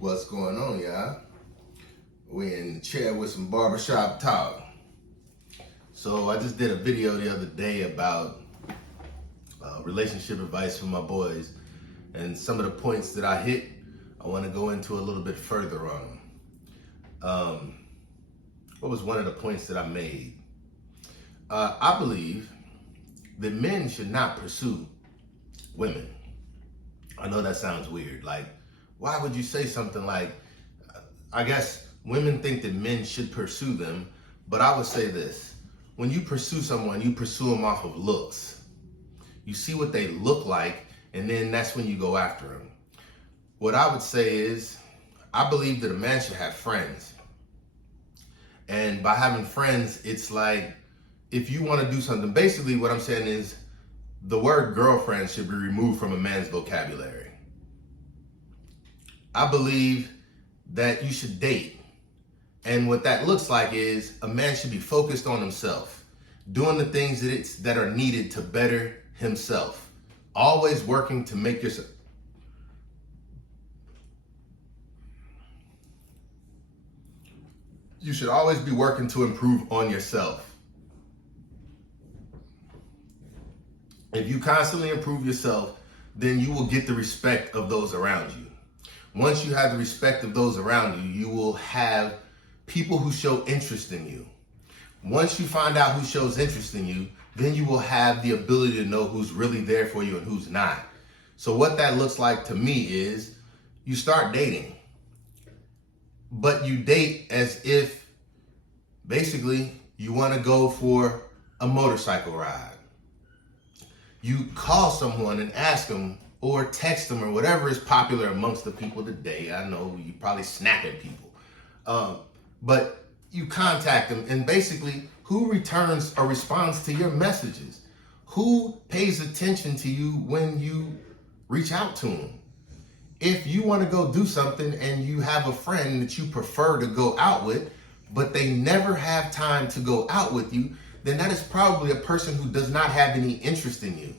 What's going on, y'all? We in the chair with some barbershop talk. So I just did a video the other day about relationship advice for my boys, and some of the points that I hit, I want to go into a little bit further on. What was one of the points that I made? I believe that men should not pursue women. I know that sounds weird. Like, why would you say something like, I guess women think that men should pursue them, but I would say this. When you pursue someone, you pursue them off of looks. You see what they look like, and then that's when you go after them. What I would say is, I believe that a man should have friends. And by having friends, it's like, if you want to do something, basically what I'm saying is, the word girlfriend should be removed from a man's vocabulary. I believe that you should date. And what that looks like is a man should be focused on himself, doing the things that are needed to better himself, always working to make yourself. You should always be working to improve on yourself. If you constantly improve yourself, then you will get the respect of those around you. Once you have the respect of those around you, you will have people who show interest in you. Once you find out who shows interest in you, then you will have the ability to know who's really there for you and who's not. So what that looks like to me is you start dating, but you date as if basically you want to go for a motorcycle ride. You call someone and ask them, or text them, or whatever is popular amongst the people today. I know you probably snapping people. But you contact them, and basically, who returns or responds to your messages? Who pays attention to you when you reach out to them? If you want to go do something and you have a friend that you prefer to go out with, but they never have time to go out with you, then that is probably a person who does not have any interest in you.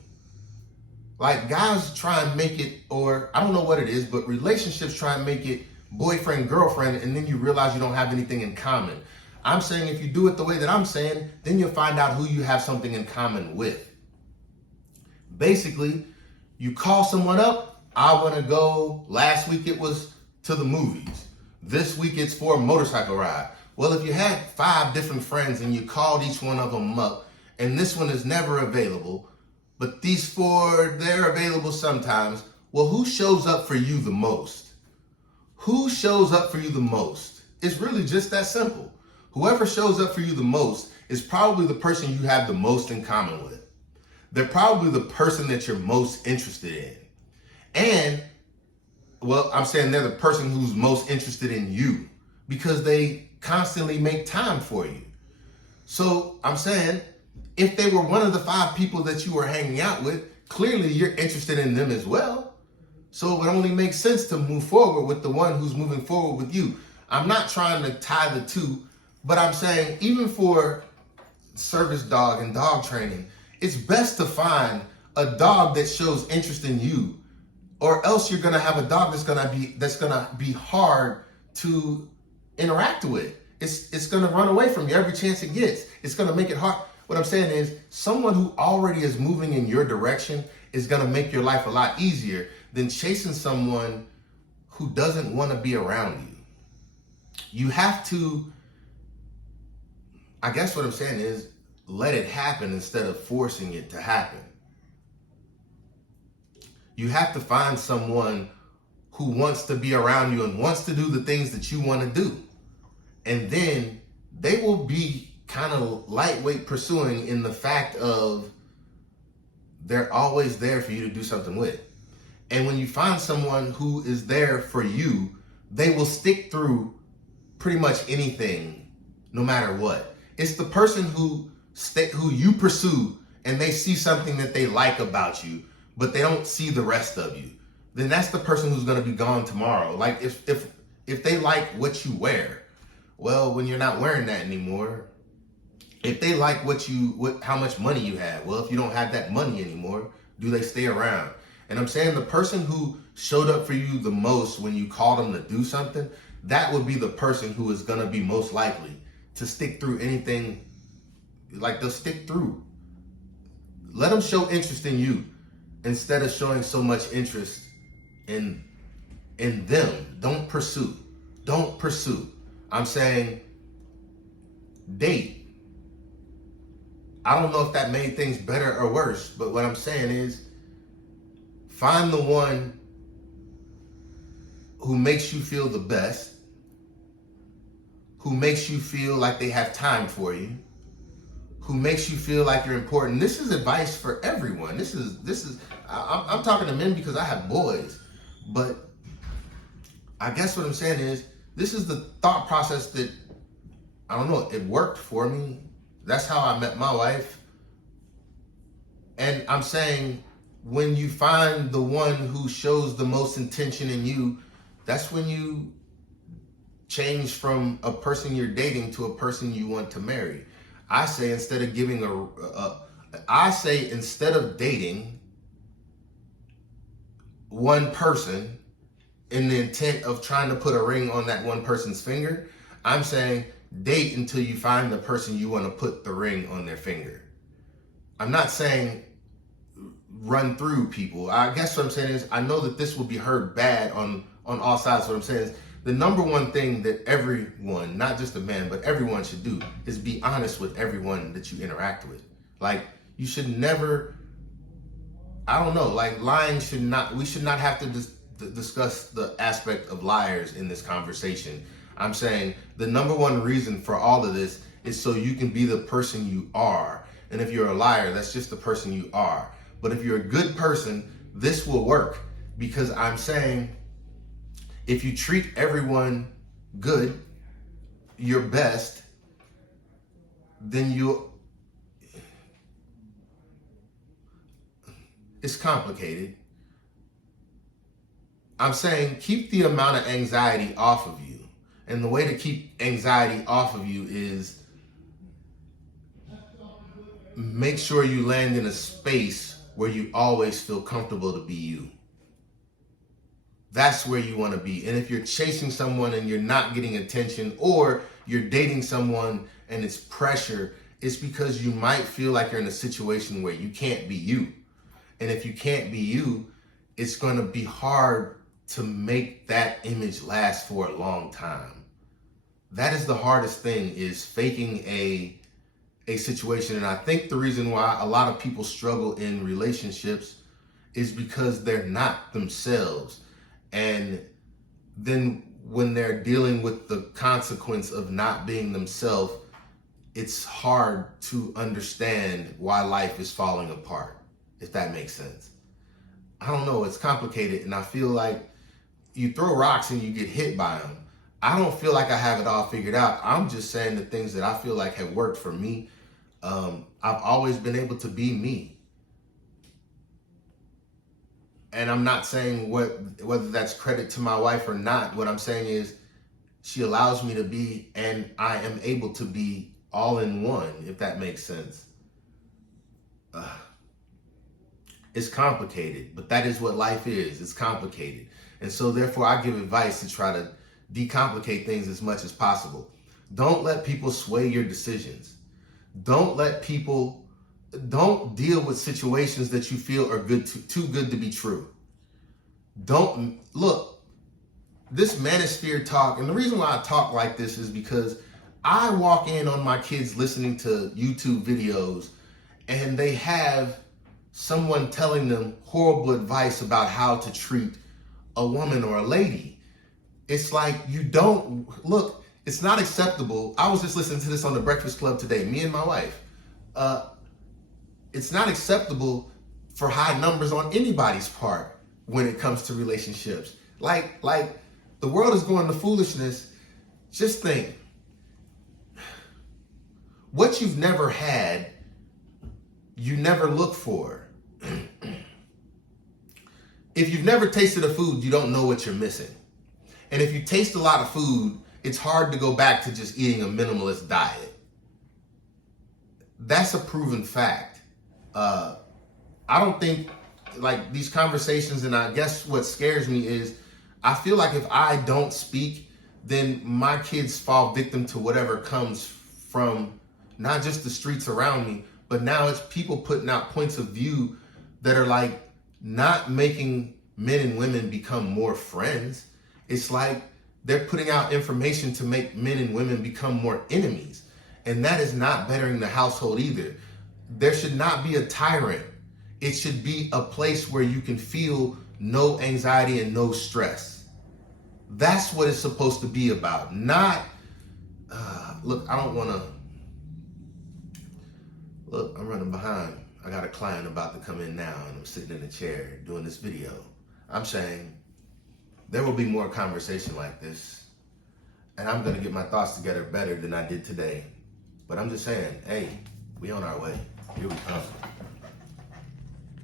Like, guys try and make it, or I don't know what it is, but relationships try and make it boyfriend, girlfriend, and then you realize you don't have anything in common. I'm saying if you do it the way that I'm saying, then you'll find out who you have something in common with. Basically, you call someone up, I want to go, last week it was to the movies. This week it's for a motorcycle ride. Well, if you had 5 different friends and you called each one of them up, and this one is never available, but these 4, they're available sometimes, well, who shows up for you the most? Who shows up for you the most? It's really just that simple. Whoever shows up for you the most is probably the person you have the most in common with. They're probably the person that you're most interested in. And, well, I'm saying they're the person who's most interested in you because they constantly make time for you. So I'm saying, if they were one of the 5 people that you were hanging out with, clearly you're interested in them as well. So it would only make sense to move forward with the one who's moving forward with you. I'm not trying to tie the two, but I'm saying even for service dog and dog training, it's best to find a dog that shows interest in you, or else you're gonna have a dog that's gonna be hard to interact with. It's gonna run away from you every chance it gets. It's gonna make it hard. What I'm saying is, someone who already is moving in your direction is gonna make your life a lot easier than chasing someone who doesn't wanna be around you. You have to, I guess what I'm saying is, let it happen instead of forcing it to happen. You have to find someone who wants to be around you and wants to do the things that you wanna do. And then they will be kind of lightweight pursuing in the fact of they're always there for you to do something with. And when you find someone who is there for you, they will stick through pretty much anything, no matter what. It's the person who you pursue and they see something that they like about you, but they don't see the rest of you. Then that's the person who's going to be gone tomorrow. Like if they like what you wear, well, when you're not wearing that anymore, if they like how much money you have, well, if you don't have that money anymore, do they stay around? And I'm saying the person who showed up for you the most when you called them to do something, that would be the person who is going to be most likely to stick through anything. Like, they'll stick through. Let them show interest in you instead of showing so much interest in them. Don't pursue. Don't pursue. I'm saying date. I don't know if that made things better or worse, but what I'm saying is find the one who makes you feel the best, who makes you feel like they have time for you, who makes you feel like you're important. This is advice for everyone. I'm talking to men because I have boys, but I guess what I'm saying is this is the thought process that, I don't know, it worked for me. That's how I met my wife. And I'm saying when you find the one who shows the most intention in you, that's when you change from a person you're dating to a person you want to marry. I say instead of instead of dating one person in the intent of trying to put a ring on that one person's finger, I'm saying date until you find the person you want to put the ring on their finger. I'm not saying run through people. I guess what I'm saying is, I know that this will be heard bad on all sides. What I'm saying is, the number one thing that everyone, not just a man, but everyone should do is be honest with everyone that you interact with. Like, you should never, I don't know, like lying should not, we should not have to discuss the aspect of liars in this conversation. I'm saying the number one reason for all of this is so you can be the person you are. And if you're a liar, that's just the person you are. But if you're a good person, this will work, because I'm saying if you treat everyone good, your best, then it's complicated. I'm saying keep the amount of anxiety off of you. And the way to keep anxiety off of you is make sure you land in a space where you always feel comfortable to be you. That's where you want to be. And if you're chasing someone and you're not getting attention, or you're dating someone and it's pressure, it's because you might feel like you're in a situation where you can't be you. And if you can't be you, it's going to be hard to make that image last for a long time. That is the hardest thing, is faking a situation. And I think the reason why a lot of people struggle in relationships is because they're not themselves. And then when they're dealing with the consequence of not being themselves, it's hard to understand why life is falling apart, if that makes sense. I don't know, it's complicated, and I feel like you throw rocks and you get hit by them. I don't feel like I have it all figured out. I'm just saying the things that I feel like have worked for me. I've always been able to be me. And I'm not saying whether that's credit to my wife or not. What I'm saying is she allows me to be, and I am able to be all in one, if that makes sense. It's complicated, but that is what life is. It's complicated. And so therefore I give advice to try to decomplicate things as much as possible. Don't let people sway your decisions. Don't deal with situations that you feel are too good to be true. Look, this manosphere talk, and the reason why I talk like this is because I walk in on my kids listening to YouTube videos, and they have someone telling them horrible advice about how to treat a woman or a lady. It's like, look, it's not acceptable. I was just listening to this on the Breakfast Club today, me and my wife. It's not acceptable for high numbers on anybody's part when it comes to relationships. Like the world is going to foolishness. Just think, what you've never had, you never look for. If you've never tasted a food, you don't know what you're missing. And if you taste a lot of food, it's hard to go back to just eating a minimalist diet. That's a proven fact. I don't think like these conversations, and I guess what scares me is I feel like if I don't speak, then my kids fall victim to whatever comes from not just the streets around me, but now it's people putting out points of view that are like not making men and women become more friends. It's like they're putting out information to make men and women become more enemies. And that is not bettering the household either. There should not be a tyrant. It should be a place where you can feel no anxiety and no stress. That's what it's supposed to be about. Not, look, I don't want to, look, I'm running behind. I got a client about to come in now and I'm sitting in a chair doing this video. I'm saying there will be more conversation like this, and I'm going to get my thoughts together better than I did today. But I'm just saying, hey, we on our way. Here we come.